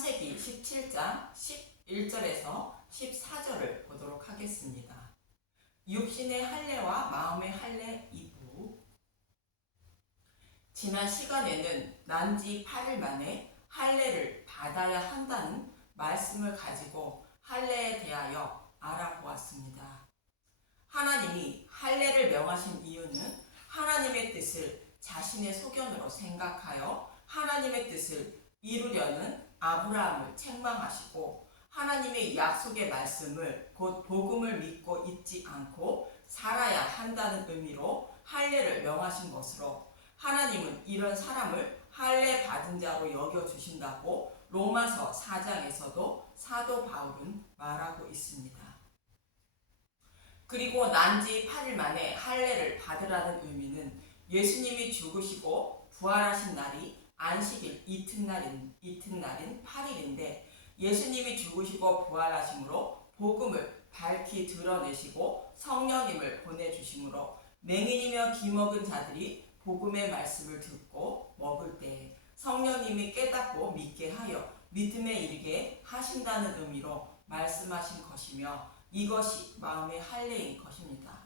창세기 17장 11절에서 14절을 보도록 하겠습니다. 육신의 할례와 마음의 할례 2부. 지난 시간에는 난지 8일 만에 할례를 받아야 한다는 말씀을 가지고 할례에 대하여 알아보았습니다. 하나님이 할례를 명하신 이유는 하나님의 뜻을 자신의 소견으로 생각하여 하나님의 뜻을 이루려는 아브라함을 책망하시고 하나님의 약속의 말씀을 곧 복음을 믿고 잊지 않고 살아야 한다는 의미로 할례를 명하신 것으로 하나님은 이런 사람을 할례 받은 자로 여겨주신다고 로마서 4장에서도 사도 바울은 말하고 있습니다. 그리고 난지 8일 만에 할례를 받으라는 의미는 예수님이 죽으시고 부활하신 날이 안식일 이튿날인 8일인데 예수님이 죽으시고 부활하심으로 복음을 밝히 드러내시고 성령님을 보내주심으로 맹인이며 기먹은 자들이 복음의 말씀을 듣고 먹을 때에 성령님이 깨닫고 믿게 하여 믿음에 이르게 하신다는 의미로 말씀하신 것이며 이것이 마음의 할례인 것입니다.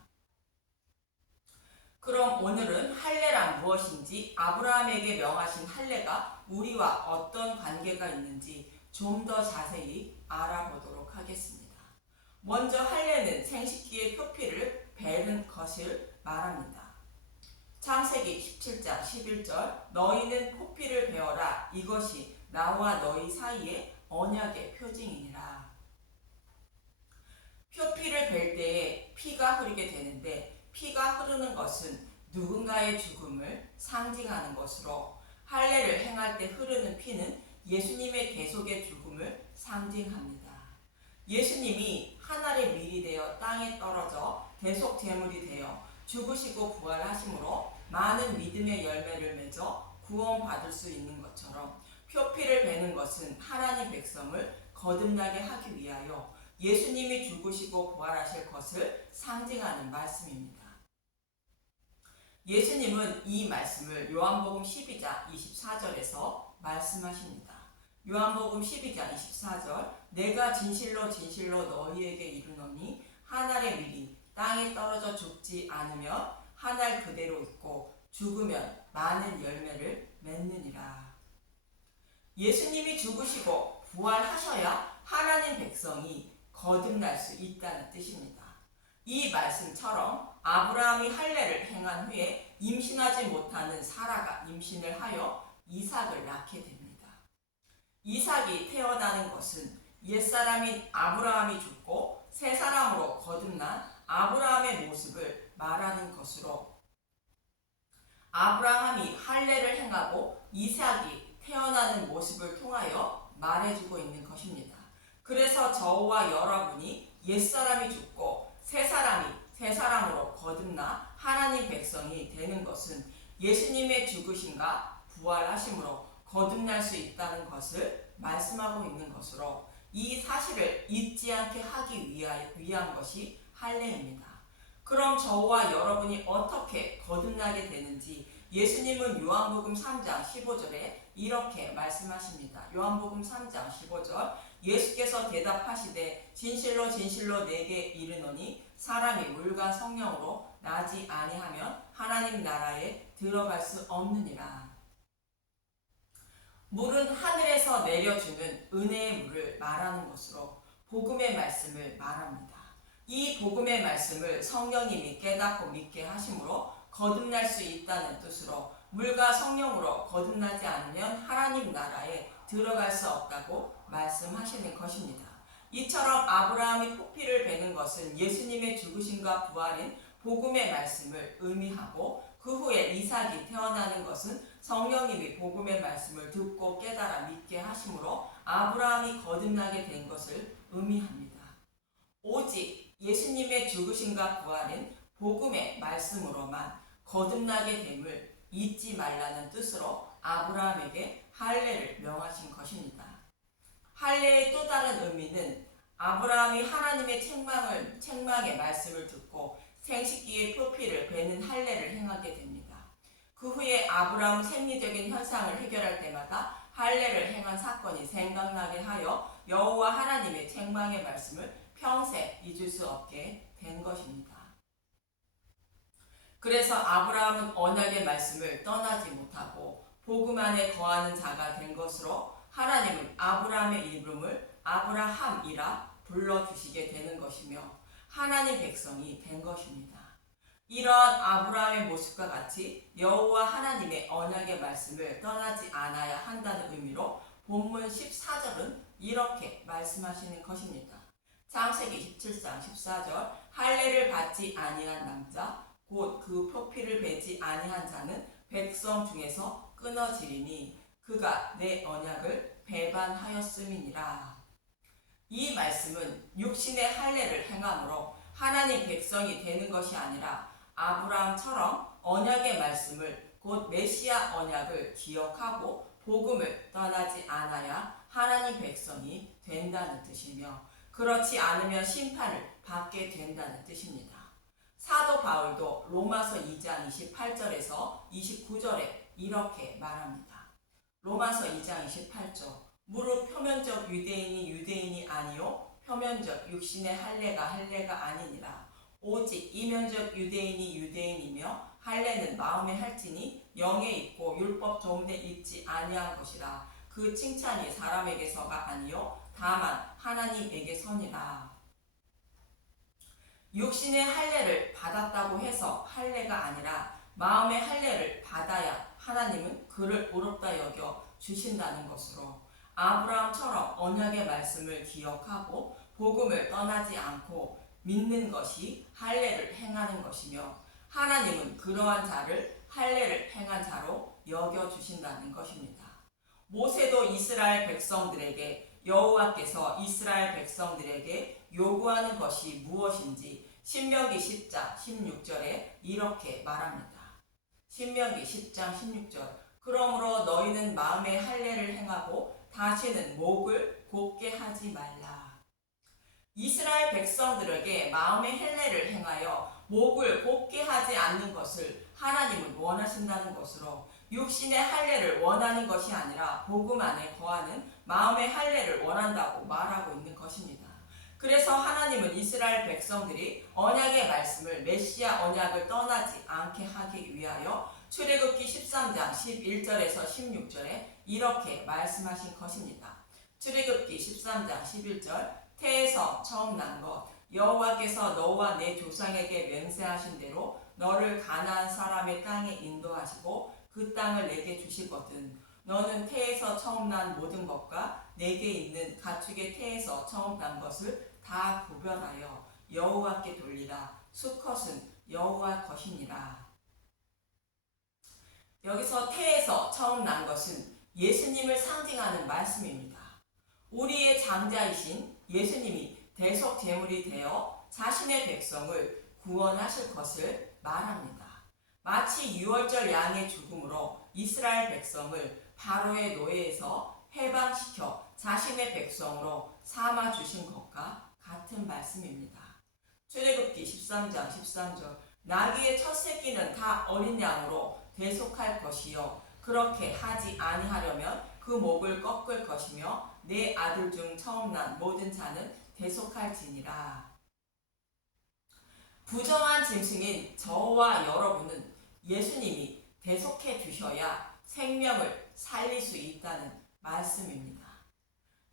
그럼 오늘은 할례란 무엇인지 아브라함에게 명하신 할례가 우리와 어떤 관계가 있는지 좀 더 자세히 알아보도록 하겠습니다. 먼저 할례는 생식기의 표피를 베는 것을 말합니다. 창세기 17장 11절 너희는 표피를 베어라 이것이 나와 너희 사이의 언약의 표징이니라. 표피를 벨 때에 피가 흐르게 되는데 피가 흐르는 것은 누군가의 죽음을 상징하는 것으로 할례를 행할 때 흐르는 피는 예수님의 계속의 죽음을 상징합니다. 예수님이 하늘의 밀이 되어 땅에 떨어져 대속 제물이 되어 죽으시고 부활하심으로 많은 믿음의 열매를 맺어 구원받을 수 있는 것처럼 표피를 베는 것은 하나님 백성을 거듭나게 하기 위하여 예수님이 죽으시고 부활하실 것을 상징하는 말씀입니다. 예수님은 이 말씀을 요한복음 12장 24절에서 말씀하십니다. 요한복음 12장 24절 내가 진실로 진실로 너희에게 이르노니 한 알의 밀이 땅에 떨어져 죽지 않으면 한 알 그대로 있고 죽으면 많은 열매를 맺느니라. 예수님이 죽으시고 부활하셔야 하나님 백성이 거듭날 수 있다는 뜻입니다. 이 말씀처럼 아브라함이 할례를 행한 후에 임신하지 못하는 사라가 임신을 하여 이삭을 낳게 됩니다. 이삭이 태어나는 것은 옛사람인 아브라함이 죽고 새 사람으로 거듭난 아브라함의 모습을 말하는 것으로 아브라함이 할례를 행하고 이삭이 태어나는 모습을 통하여 말해주고 있는 것입니다. 그래서 저와 여러분이 옛사람이 죽고 새 사람으로 거듭나 하나님 백성이 되는 것은 예수님의 죽으심과 부활하심으로 거듭날 수 있다는 것을 말씀하고 있는 것으로 이 사실을 잊지 않게 하기 위한 것이 할례입니다. 그럼 저와 여러분이 어떻게 거듭나게 되는지 예수님은 요한복음 3장 15절에 이렇게 말씀하십니다. 요한복음 3장 15절 예수께서 대답하시되 진실로 진실로 내게 이르노니 사람이 물과 성령으로 나지 아니하면 하나님 나라에 들어갈 수 없느니라. 물은 하늘에서 내려주는 은혜의 물을 말하는 것으로 복음의 말씀을 말합니다. 이 복음의 말씀을 성령님이 깨닫고 믿게 하심으로 거듭날 수 있다는 뜻으로 물과 성령으로 거듭나지 않으면 하나님 나라에 들어갈 수 없다고 말씀하시는 것입니다. 이처럼 아브라함이 표피를 베는 것은 예수님의 죽으심과 부활인 복음의 말씀을 의미하고 그 후에 이삭이 태어나는 것은 성령님이 복음의 말씀을 듣고 깨달아 믿게 하심으로 아브라함이 거듭나게 된 것을 의미합니다. 오직 예수님의 죽으심과 부활인 복음의 말씀으로만 거듭나게 됨을 잊지 말라는 뜻으로 아브라함에게 할례를 명하신 것입니다. 할례의 또 다른 의미는 아브라함이 하나님의 책망의 말씀을 듣고 생식기의 표피를 베는 할례를 행하게 됩니다. 그 후에 아브라함은 생리적인 현상을 해결할 때마다 할례를 행한 사건이 생각나게 하여 여호와 하나님의 책망의 말씀을 평생 잊을 수 없게 된 것입니다. 그래서 아브라함은 언약의 말씀을 떠나지 못하고 복음 안에 거하는 자가 된 것으로 하나님은 아브라함의 이름을 아브라함이라 불러주시게 되는 것이며 하나님 백성이 된 것입니다. 이러한 아브라함의 모습과 같이 여호와 하나님의 언약의 말씀을 떠나지 않아야 한다는 의미로 본문 14절은 이렇게 말씀하시는 것입니다. 창세기 17장 14절 할례를 받지 아니한 남자 곧 그 표피를 베지 아니한 자는 백성 중에서 끊어지리니 그가 내 언약을 배반하였음이니라. 이 말씀은 육신의 할례를 행함으로 하나님 백성이 되는 것이 아니라 아브라함처럼 언약의 말씀을 곧 메시아 언약을 기억하고 복음을 떠나지 않아야 하나님 백성이 된다는 뜻이며 그렇지 않으면 심판을 받게 된다는 뜻입니다. 사도 바울도 로마서 2장 28절에서 29절에 이렇게 말합니다. 로마서 2장 28절 무릇 표면적 유대인이 유대인이 아니요 표면적 육신의 할례가 아니니라. 오직 이면적 유대인이 유대인이며 할례는 마음에 할지니 영에 있고 율법 조문에 있지 아니한 것이라. 그 칭찬이 사람에게서가 아니요 다만 하나님에게서니라. 육신의 할례를 받았다고 해서 할례가 아니라 마음의 할례를 받아야 하나님은 그를 의롭다 여겨 주신다는 것으로 아브라함처럼 언약의 말씀을 기억하고 복음을 떠나지 않고 믿는 것이 할례를 행하는 것이며 하나님은 그러한 자를 할례를 행한 자로 여겨주신다는 것입니다. 모세도 이스라엘 백성들에게 여호와께서 이스라엘 백성들에게 요구하는 것이 무엇인지 신명기 10장 16절에 이렇게 말합니다. 신명기 10장 16절 그러므로 너희는 마음의 할례를 행하고 다시는 목을 곧게 하지 말라. 이스라엘 백성들에게 마음의 할례를 행하여 목을 곧게 하지 않는 것을 하나님은 원하신다는 것으로 육신의 할례를 원하는 것이 아니라 복음 안에 거하는 마음의 할례를 원한다고 말하고 있는 것입니다. 그래서 하나님은 이스라엘 백성들이 언약의 말씀을 메시아 언약을 떠나지 않게 하기 위하여 출애굽기 13장 11절에서 16절에 이렇게 말씀하신 것입니다. 출애굽기 13장 11절 태에서 처음 난 것 여호와께서 너와 내 조상에게 맹세하신 대로 너를 가나안 사람의 땅에 인도하시고 그 땅을 내게 주시거든 너는 태에서 처음 난 모든 것과 내게 있는 가축의 태에서 처음 난 것을 다 구별하여 여호와께 돌리라. 수컷은 여호와 것이니라. 여기서 태에서 처음 난 것은 예수님을 상징하는 말씀입니다. 우리의 장자이신 예수님이 대속 제물이 되어 자신의 백성을 구원하실 것을 말합니다. 마치 유월절 양의 죽음으로 이스라엘 백성을 바로의 노예에서 해방시켜 자신의 백성으로 삼아 주신 것과 같은 말씀입니다. 출애굽기 13장 13절 나귀의 첫 새끼는 다 어린 양으로 대속할 것이요 그렇게 하지 아니하려면 그 목을 꺾을 것이며 내 아들 중 처음 난 모든 자는 대속할지니라. 부정한 짐승인 저와 여러분은 예수님이 대속해 주셔야 생명을 살릴 수 있다는 말씀입니다.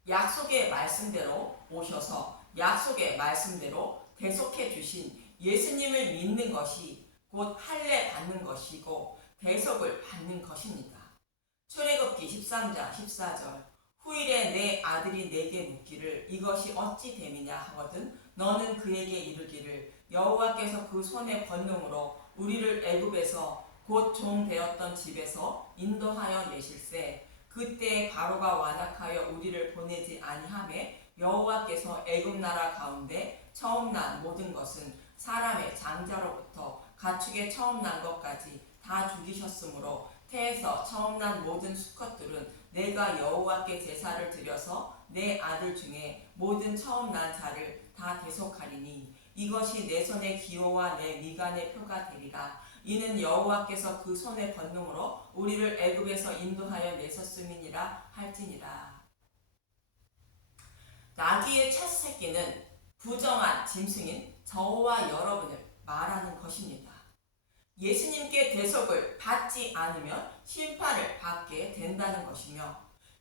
약속의 말씀대로 오셔서 약속의 말씀대로 대속해 주신 예수님을 믿는 것이 곧 할례 받는 것이고 대속을 받는 것입니다. 출애굽기 13장 14절 후일에 내 아들이 내게 묻기를 이것이 어찌 됨이냐 하거든 너는 그에게 이르기를 여호와께서 그 손의 권능으로 우리를 애굽에서 곧 종 되었던 집에서 인도하여 내실세 그때 바로가 완악하여 우리를 보내지 아니하매 여호와께서 애굽 나라 가운데 처음 난 모든 것은 사람의 장자로부터 가축의 처음 난 것까지 다 죽이셨으므로 태에서 처음 난 모든 수컷들은 내가 여호와께 제사를 드려서 내 아들 중에 모든 처음 난 자를 다 대속하리니 이것이 내 손의 기호와 내 미간의 표가 되리라. 이는 여호와께서 그 손의 권능으로 우리를 애굽에서 인도하여 내셨음이니라 할지니라. 나귀의 첫 새끼는 부정한 짐승인 저와 여러분을 말하는 것입니다. 예수님께 대속을 받지 않으면 심판을 받게 된다는 것이며,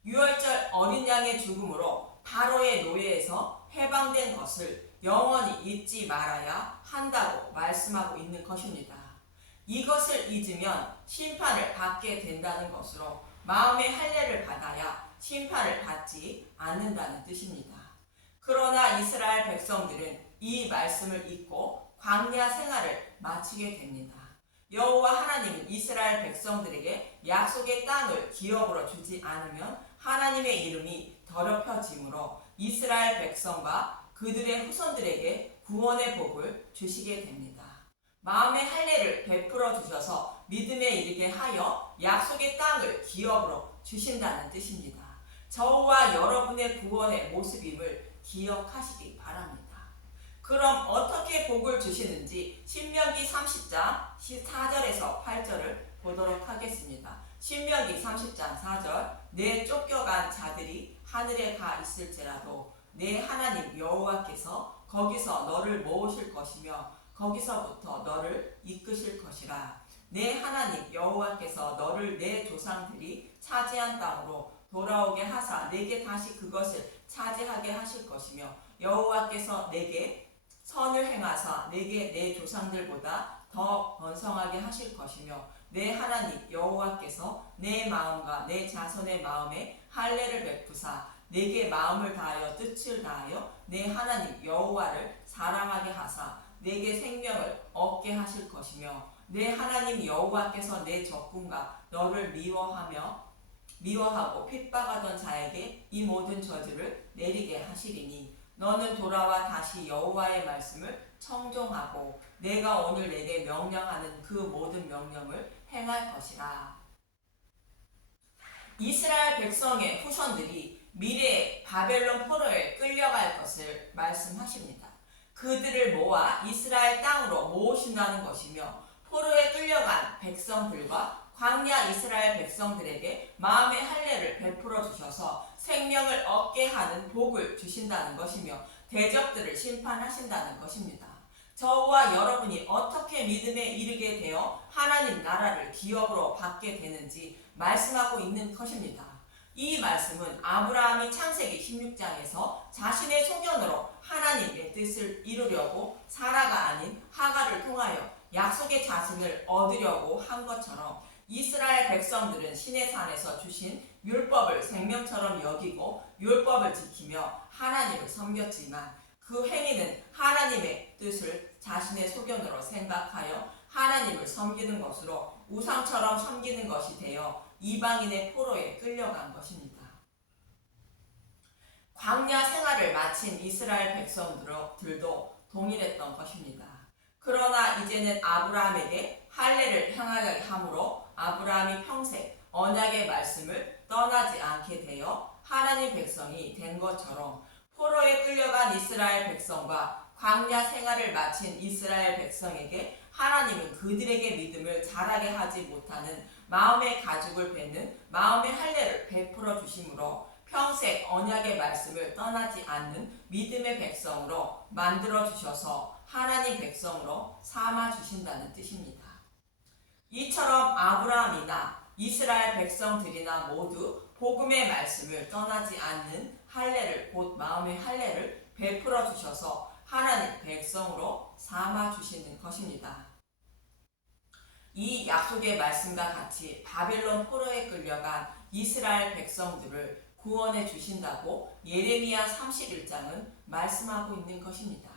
유월절 어린 양의 죽음으로 바로의 노예에서 해방된 것을 영원히 잊지 말아야 한다고 말씀하고 있는 것입니다. 이것을 잊으면 심판을 받게 된다는 것으로 마음의 할례를 받아야 심판을 받지 않는다는 뜻입니다. 그러나 이스라엘 백성들은 이 말씀을 잊고 광야 생활을 마치게 됩니다. 여호와 하나님은 이스라엘 백성들에게 약속의 땅을 기업으로 주지 않으면 하나님의 이름이 더럽혀지므로 이스라엘 백성과 그들의 후손들에게 구원의 복을 주시게 됩니다. 마음의 할례를 베풀어 주셔서 믿음에 이르게 하여 약속의 땅을 기업으로 주신다는 뜻입니다. 저와 여러분의 구원의 모습임을 기억하시기 바랍니다. 그럼 어떻게 복을 주시는지 신명기 30장 4절에서 8절을 보도록 하겠습니다. 신명기 30장 4절. 내 쫓겨간 자들이 하늘에 가 있을지라도 내 하나님 여호와께서 거기서 너를 모으실 것이며 거기서부터 너를 이끄실 것이라. 내 하나님 여호와께서 너를 내 조상들이 차지한 땅으로 돌아오게 하사 내게 다시 그것을 차지하게 하실 것이며, 여호와께서 내게 선을 행하사 내게 내 조상들보다 더 번성하게 하실 것이며, 내 하나님 여호와께서 내 마음과 내 자손의 마음에 할례를 베푸사 내게 마음을 다하여 뜻을 다하여 내 하나님 여호와를 사랑하게 하사 내게 생명을 얻게 하실 것이며, 내 하나님 여호와께서 내 적군과 너를 미워하고 핍박하던 자에게 이 모든 저주를 내리게 하시리니, 너는 돌아와 다시 여호와의 말씀을 청종하고 내가 오늘 내게 명령하는 그 모든 명령을 행할 것이라. 이스라엘 백성의 후손들이 미래에 바벨론 포로에 끌려갈 것을 말씀하십니다. 그들을 모아 이스라엘 땅으로 모으신다는 것이며, 포로에 끌려간 백성들과 광야 이스라엘 백성들에게 마음의 할례를 베풀어 주셔서 생명을 얻게 하는 복을 주신다는 것이며, 대적들을 심판하신다는 것입니다. 저와 여러분이 어떻게 믿음에 이르게 되어 하나님 나라를 기업으로 받게 되는지 말씀하고 있는 것입니다. 이 말씀은 아브라함이 창세기 16장에서 자신의 소견으로 하나님의 뜻을 이루려고 사라가 아닌 하갈을 통하여 약속의 자손을 얻으려고 한 것처럼, 이스라엘 백성들은 시내산에서 주신 율법을 생명처럼 여기고 율법을 지키며 하나님을 섬겼지만, 그 행위는 하나님의 뜻을 자신의 소견으로 생각하여 하나님을 섬기는 것으로 우상처럼 섬기는 것이 되어 이방인의 포로에 끌려간 것입니다. 광야 생활을 마친 이스라엘 백성들도 동일했던 것입니다. 그러나 이제는 아브라함에게 할례를 행하게 함으로 아브라함이 평생 언약의 말씀을 떠나지 않게 되어 하나님 백성이 된 것처럼, 포로에 끌려간 이스라엘 백성과 광야 생활을 마친 이스라엘 백성에게 하나님은 그들에게 믿음을 자라게 하지 못하는 마음의 가죽을 뱉는 마음의 할례를 베풀어 주심으로 평생 언약의 말씀을 떠나지 않는 믿음의 백성으로 만들어 주셔서 하나님 백성으로 삼아 주신다는 뜻입니다. 이처럼 아브라함이나 이스라엘 백성들이나 모두 복음의 말씀을 떠나지 않는 할례를, 곧 마음의 할례를 베풀어 주셔서 하나님 백성으로 삼아 주시는 것입니다. 이 약속의 말씀과 같이 바벨론 포로에 끌려간 이스라엘 백성들을 구원해 주신다고 예레미야 31장은 말씀하고 있는 것입니다.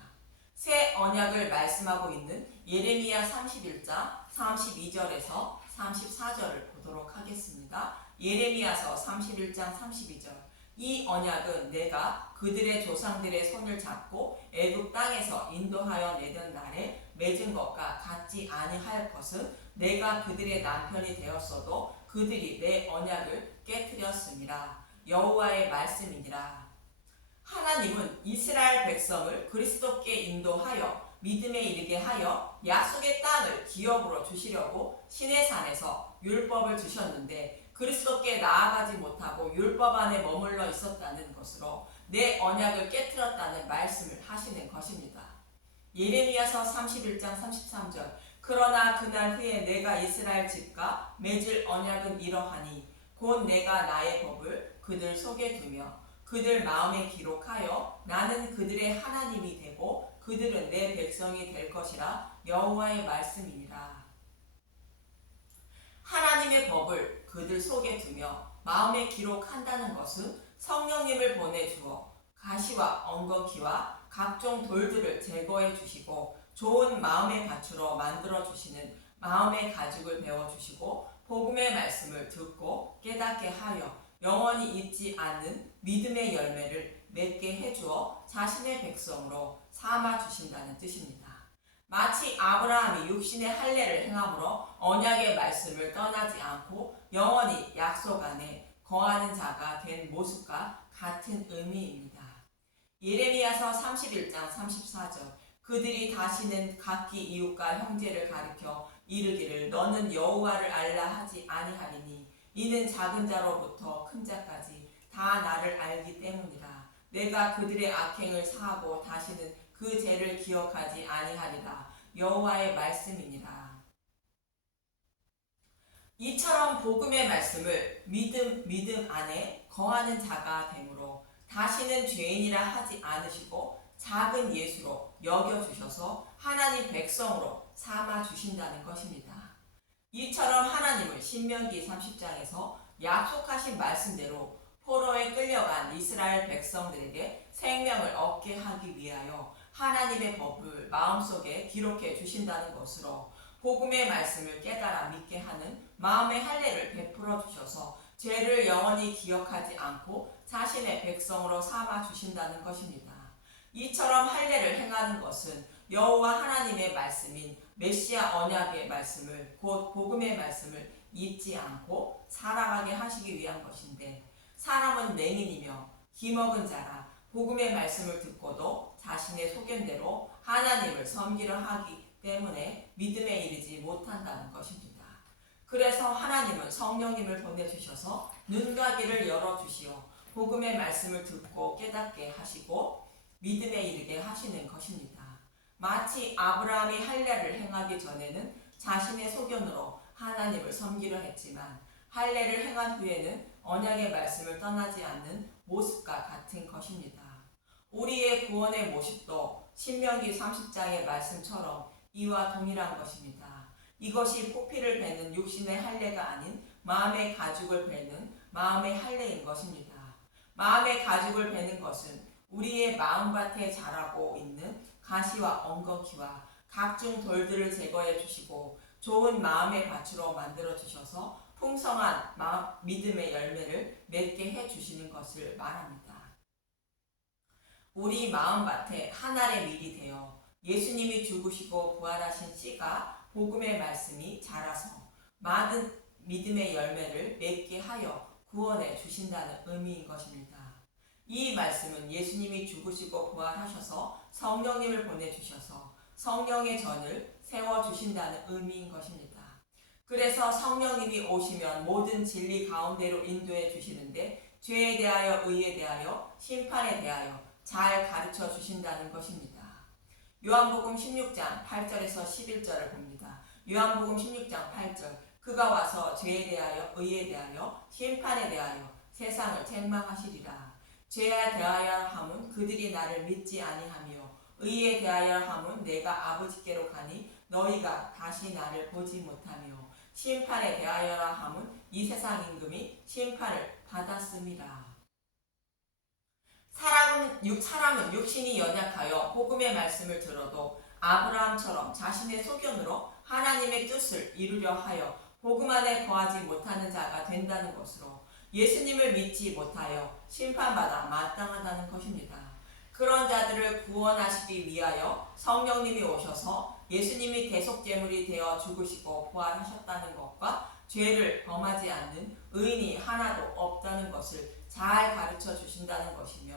새 언약을 말씀하고 있는 예레미야 31장 32절에서 34절을 보도록 하겠습니다. 예레미야서 31장 32절. 이 언약은 내가 그들의 조상들의 손을 잡고 애굽 땅에서 인도하여 내던 날에 맺은 것과 같지 아니할 것은, 내가 그들의 남편이 되었어도 그들이 내 언약을 깨뜨렸음이라. 여호와의 말씀이니라. 하나님은 이스라엘 백성을 그리스도께 인도하여 믿음에 이르게 하여 약속의 땅을 기업으로 주시려고 신의 산에서 율법을 주셨는데 그리스도께 나아가지 못하고 율법 안에 머물러 있었다는 것으로 내 언약을 깨뜨렸다는 말씀을 하시는 것입니다. 예레미야서 31장 33절 그러나 그날 후에 내가 이스라엘 집과 맺을 언약은 이러하니 곧 내가 나의 법을 그들 속에 두며 그들 마음에 기록하여 나는 그들의 하나님이 되고 그들은 내 백성이 될 것이라 여호와의 말씀이니라. 하나님의 법을 그들 속에 두며 마음에 기록한다는 것은 성령님을 보내주어 가시와 엉겅퀴와 각종 돌들을 제거해 주시고 좋은 마음의 밭으로 만들어 주시는 마음의 가죽을 배워 주시고 복음의 말씀을 듣고 깨닫게 하여 영원히 잊지 않는 믿음의 열매를 맺게 해주어 자신의 백성으로 삼아 주신다는 뜻입니다. 마치 아브라함이 육신의 할례를 행함으로 언약의 말씀을 떠나지 않고 영원히 약속 안에 거하는 자가 된 모습과 같은 의미입니다. 예레미야서 31장 34절 그들이 다시는 각기 이웃과 형제를 가리켜 이르기를 너는 여호와를 알라 하지 아니하리니 이는 작은 자로부터 큰 자까지 다 나를 알기 때문이라. 내가 그들의 악행을 사하고 다시는 그 죄를 기억하지 아니하리라. 여호와의 말씀이니라. 이처럼 복음의 말씀을 믿음 안에 거하는 자가 되므로 다시는 죄인이라 하지 않으시고 작은 예수로 여겨주셔서 하나님 백성으로 삼아주신다는 것입니다. 이처럼 하나님은 신명기 30장에서 약속하신 말씀대로 포로에 끌려간 이스라엘 백성들에게 생명을 얻게 하기 위하여 하나님의 법을 마음속에 기록해 주신다는 것으로 복음의 말씀을 깨달아 믿게 하는 마음의 할례를 베풀어 주셔서 죄를 영원히 기억하지 않고 자신의 백성으로 삼아 주신다는 것입니다. 이처럼 할례를 행하는 것은 여호와 하나님의 말씀인 메시아 언약의 말씀을 곧 복음의 말씀을 잊지 않고 살아가게 하시기 위한 것인데 사람은 맹인이며 기먹은 자라 복음의 말씀을 듣고도 자신의 소견대로 하나님을 섬기려 하기 때문에 믿음에 이르지 못한다는 것입니다. 그래서 하나님은 성령님을 보내주셔서 눈과 귀를 열어주시어 복음의 말씀을 듣고 깨닫게 하시고 믿음에 이르게 하시는 것입니다. 마치 아브라함이 할례를 행하기 전에는 자신의 소견으로 하나님을 섬기려 했지만 할례를 행한 후에는 언약의 말씀을 떠나지 않는 모습과 같은 것입니다. 우리의 구원의 모습도 신명기 30장의 말씀처럼 이와 동일한 것입니다. 이것이 포피를 베는 육신의 할례가 아닌 마음의 가죽을 베는 마음의 할례인 것입니다. 마음의 가죽을 베는 것은 우리의 마음밭에 자라고 있는 가시와 엉겅퀴와 각종 돌들을 제거해 주시고 좋은 마음의 밭으로 만들어 주셔서 풍성한 믿음의 열매를 맺게 해 주시는 것을 말합니다. 우리 마음밭에 한 알의 밀이 되어 예수님이 죽으시고 부활하신 씨가 복음의 말씀이 자라서 많은 믿음의 열매를 맺게 하여 구원해 주신다는 의미인 것입니다. 이 말씀은 예수님이 죽으시고 부활하셔서 성령님을 보내주셔서 성령의 전을 세워주신다는 의미인 것입니다. 그래서 성령님이 오시면 모든 진리 가운데로 인도해 주시는데 죄에 대하여 의에 대하여 심판에 대하여 잘 가르쳐 주신다는 것입니다. 요한복음 16장 8절에서 11절을 봅니다. 요한복음 16장 8절 그가 와서 죄에 대하여 의에 대하여 심판에 대하여 세상을 책망하시리라. 죄에 대하여 함은 그들이 나를 믿지 아니하며 의에 대하여 함은 내가 아버지께로 가니 너희가 다시 나를 보지 못하며 심판에 대하여라 함은 이 세상 임금이 심판을 받았음이라. 사람은 육신이 연약하여 복음의 말씀을 들어도 아브라함처럼 자신의 소견으로 하나님의 뜻을 이루려 하여 복음 안에 거하지 못하는 자가 된다는 것으로 예수님을 믿지 못하여 심판받아 마땅하다는 것입니다. 그런 자들을 구원하시기 위하여 성령님이 오셔서 예수님이 대속제물이 되어 죽으시고 부활하셨다는 것과 죄를 범하지 않는 의인이 하나도 없다는 것을 잘 가르쳐 주신다는 것이며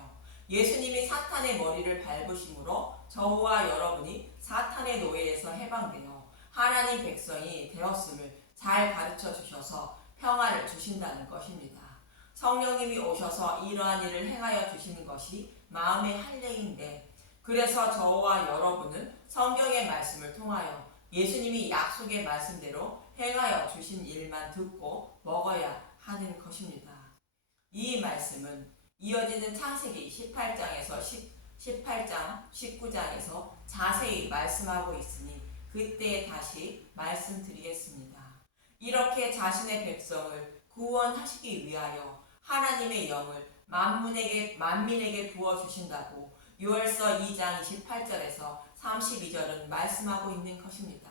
예수님이 사탄의 머리를 밟으심으로 저와 여러분이 사탄의 노예에서 해방되어 하나님 백성이 되었음을 잘 가르쳐 주셔서 평화를 주신다는 것입니다. 성령님이 오셔서 이러한 일을 행하여 주시는 것이 마음의 할례인데, 그래서 저와 여러분은 성경의 말씀을 통하여 예수님이 약속의 말씀대로 행하여 주신 일만 듣고 먹어야 하는 것입니다. 이 말씀은 이어지는 창세기 18장에서 18장, 19장에서 자세히 말씀하고 있으니 그때 다시 말씀드리겠습니다. 이렇게 자신의 백성을 구원하시기 위하여 하나님의 영을 만민에게 부어주신다고 요엘서 2장 28절에서 32절은 말씀하고 있는 것입니다.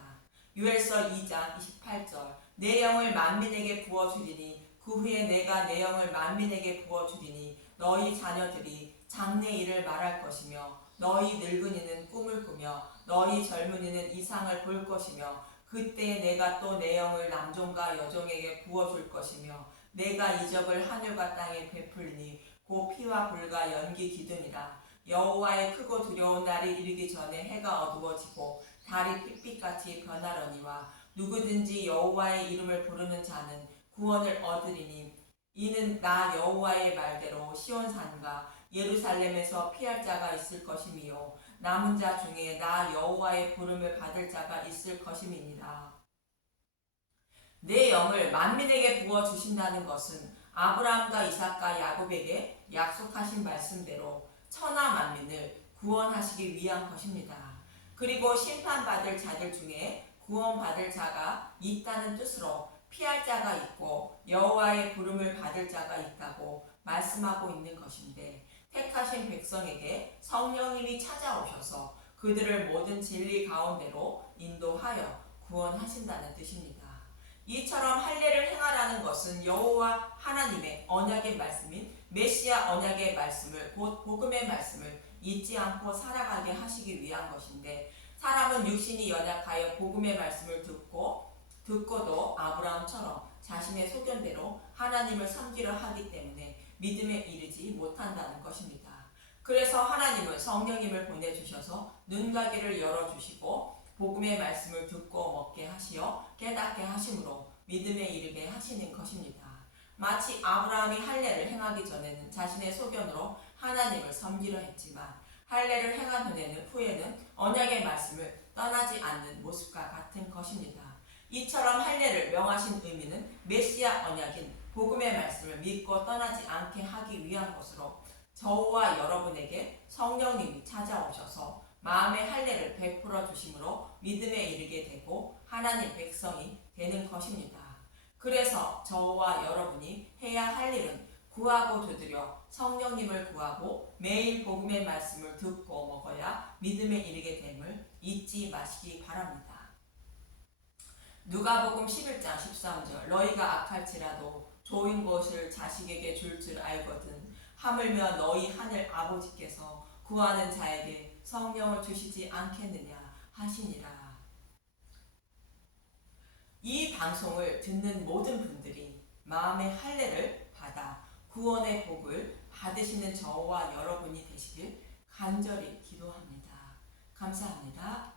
요엘서 2장 28절, 내 영을 만민에게 부어주리니 그 후에 내가 내 영을 만민에게 부어주리니 너희 자녀들이 장래 일을 말할 것이며 너희 늙은이는 꿈을 꾸며 너희 젊은이는 이상을 볼 것이며 그때 내가 또 내 영을 남종과 여종에게 부어줄 것이며 내가 이적을 하늘과 땅에 베풀리니 곧 피와 불과 연기 기둥이라. 여호와의 크고 두려운 날이 이르기 전에 해가 어두워지고 달이 핏빛같이 변하려니와 누구든지 여호와의 이름을 부르는 자는 구원을 얻으리니 이는 나 여호와의 말대로 시온산과 예루살렘에서 피할 자가 있을 것이미요 남은 자 중에 나 여호와의 부름을 받을 자가 있을 것임이니라. 내 영을 만민에게 부어 주신다는 것은 아브라함과 이삭과 야곱에게 약속하신 말씀대로 천하 만민을 구원하시기 위한 것입니다. 그리고 심판받을 자들 중에 구원받을 자가 있다는 뜻으로 피할 자가 있고 여호와의 부름을 받을 자가 있다고 말씀하고 있는 것인데, 택하신 백성에게 성령님이 찾아오셔서 그들을 모든 진리 가운데로 인도하여 구원하신다는 뜻입니다. 이처럼 할례를 행하라는 것은 여호와 하나님의 언약의 말씀인 메시아 언약의 말씀을, 곧 복음의 말씀을 잊지 않고 살아가게 하시기 위한 것인데, 사람은 육신이 연약하여 복음의 말씀을 듣고도 아브라함처럼 자신의 소견대로 하나님을 섬기려 하기 때문에 믿음에 이르지 못한다는 것입니다. 그래서 하나님은 성령님을 보내주셔서 눈가기를 열어주시고 복음의 말씀을 듣고 먹게 하시어 깨닫게 하심으로 믿음에 이르게 하시는 것입니다. 마치 아브라함이 할례를 행하기 전에는 자신의 소견으로 하나님을 섬기려 했지만 할례를 행한 후에는 언약의 말씀을 떠나지 않는 모습과 같은 것입니다. 이처럼 할례를 명하신 의미는 메시아 언약인 복음의 말씀을 믿고 떠나지 않게 하기 위한 것으로 저와 여러분에게 성령님이 찾아오셔서 마음의 할례를 베풀어 주심으로 믿음에 이르게 되고 하나님 백성이 되는 것입니다. 그래서 저와 여러분이 해야 할 일은 구하고 두드려 성령님을 구하고 매일 복음의 말씀을 듣고 먹어야 믿음에 이르게 됨을 잊지 마시기 바랍니다. 누가복음 11장 13절, 너희가 악할지라도 좋은 것을 자식에게 줄 줄 알거든 하물며 너희 하늘 아버지께서 구하는 자에게 성령을 주시지 않겠느냐 하시니라. 이 방송을 듣는 모든 분들이 마음의 할례를 받아 구원의 복을 받으시는 저와 여러분이 되시길 간절히 기도합니다. 감사합니다.